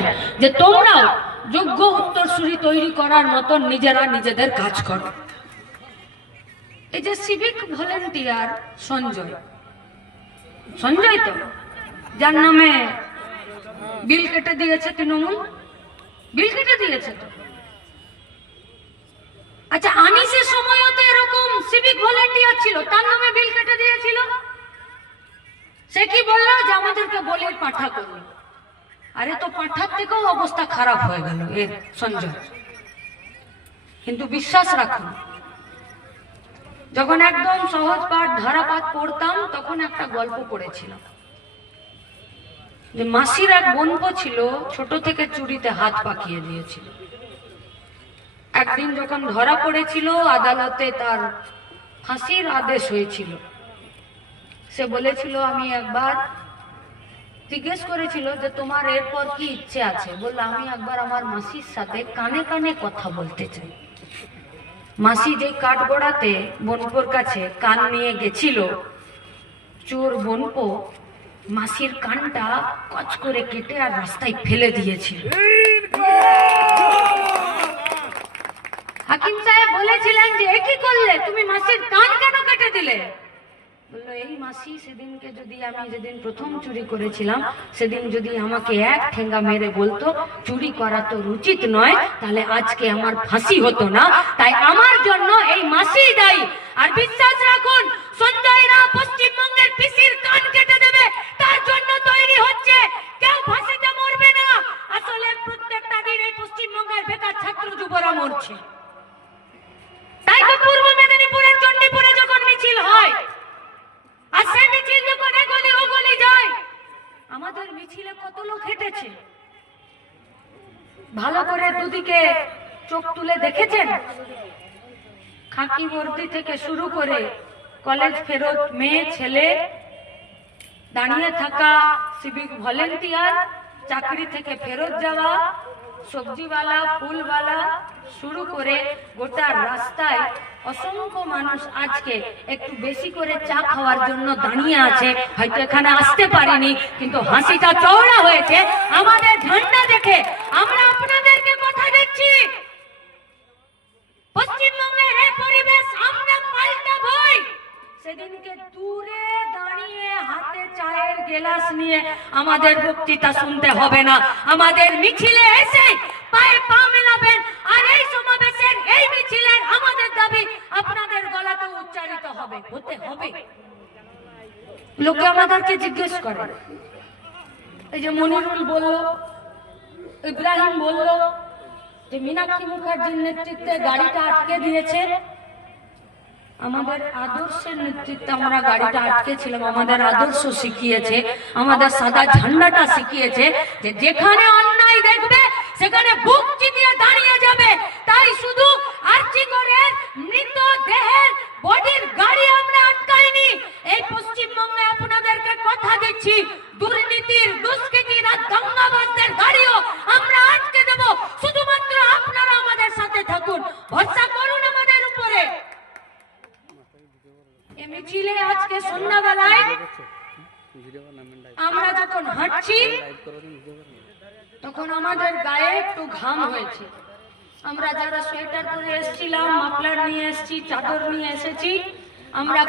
বলেছেন যে তোমরাও যোগ্য উত্তরসূরি তৈরি করার মতন নিজেরা নিজেদের কাজ করো। এই যে সিভিক ভলেন্টিয়ার সঞ্জয়। সঞ্জয় তো? যার নামে বিল কেটে দিয়েছে তৃণমূল? বিল কেটে দিয়েছে তো? আচ্ছা আনিসের সময়ও তো এরকম সিভিক ভলেন্টিয়ার ছিল, তার নামে বিল কেটে দিয়েছিল? সে কি বলল যে আমাদেরকে বলে পাঠা করল আরে তো পাঠার থেকেও অবস্থা খারাপ হয়ে গেল এর সঞ্জয়। কিন্তু বিশ্বাস রাখুন যখন একদম সহজ পাঠ, ধারাপাত পড়তাম, তখন একটা গল্প পড়েছিলাম। যে মাসির এক বোনপো ছিল, ছোট থেকে চুরিতে হাত পাকিয়ে দিয়েছিল। একদিন যখন ধরা পড়েছিল, আদালতে তার ফাঁসির আদেশ হয়েছিল। সে বলেছিল, আমি একবার জিজ্ঞেস করেছিল যে তোমার এরপর কি ইচ্ছে আছে? বলল, আমি একবার আমার মাসির সাথে কানে কানে কথা বলতে চাই। মাসি যে কাঠগোড়াতে বনপোর কাছে কান নিয়ে গেছিল, চোর বনপো মাসির কানটা কচ করে কেটে আর রাস্তায় ফেলে দিয়েছিল। হাকিম সাহেব বলেছিলেন যে কি করলে? তুমি মাসির কান কেন কেটে দিলে? বলল, এই মাসি, সেদিনকে যদি আমি যেদিন প্রথম চুরি করেছিলাম, সেদিন যদি আমাকে এক ঠেঙ্গা মেরে বলতো, চুরি করা তো উচিত নয়, তাহলে আজকে আমার ফাঁসি হতো না। তাই আমার জন্য এই মাসি দায়ী। আর বিশ্বাস রাখুন মিছিলে কত লোক হেঁটেছে। ভালো করে দুদিকে চোখ তুলে দেখেছেন? খাকি বর্দি থেকে শুরু করে কলেজ ফেরত মেয়ে, ছেলে, দাঁড়িয়ে থাকা সিভিক ভলেন্টিয়ার চাকরি থেকে ফেরত যাওয়া, সবজিওয়ালা, ফুলওয়ালা, শুরু করে গোটা রাস্তায় অসংখ্য মানুষ আজকে একটু বেশি করে চা খাওয়ার জন্য দাঁড়িয়ে আছে। হয়তো এখানে আসতে পারেনি, কিন্তু হাসিটা চওড়া হয়েছে। আমাদের ঝান্ডা দেখে আমরা আপনাদেরকে কথা দিচ্ছি। পশ্চিমবঙ্গের এই পরিবেশ আমরা পাল্টাবই সেদিনকে দূরে দাঁড়িয়ে হাতে চায়ের গেলাস নিয়ে আমাদের বক্তৃতা শুনতে হবে না। আমাদের মিছিলে এসে পায়ে পা মেলাবেন আর এই সমাবেশের এই মিছিলের আমাদের দাবি আপনাদের গলাতে উচ্চারিত হবে হতে হবে লোকে আমাদেরকে জিজ্ঞেস করে। এই যে মনিরুল বলল, ইব্রাহিম বলল যে, মীনাক্ষী মুখার্জির নেতৃত্বে গাড়িটা আটকে দিয়েছে। আমাদের আদর্শের নেতৃত্বে আমরা গাড়িটা আটকে ছিলাম, আমাদের আদর্শ শিখিয়েছে, আমাদের সাদা ঝান্ডাটা শিখিয়েছে যে, যেখানে অন্যায় দেখবে, সেখানে বুক চিতিয়ে দাঁড়িয়ে যাবে তাই শুধু আর্জি করে মৃত দেহের বডির গাড়ি আমরা আটকাইনি এই পশ্চিমবঙ্গে আপনাদেরকে কথা দিচ্ছি দুর্নীতির দুষ্কৃতির আর দঙ্গাবাজদের গাড়িও আমরা আটকে দেব শুধুমাত্র আপনারা আমাদের সাথে থাকুন ভরসা করুন আমাদের উপরে এ মিছিলে আজকে আমরা যখন হাঁটছি, তখন আমাদের গায়ে একটু ঘাম হয়েছে। আমরা যারা সোয়েটার পরে এসেছিলাম, মাফলার নিয়ে এসেছি, চাদর নিয়ে এসেছি, আমরা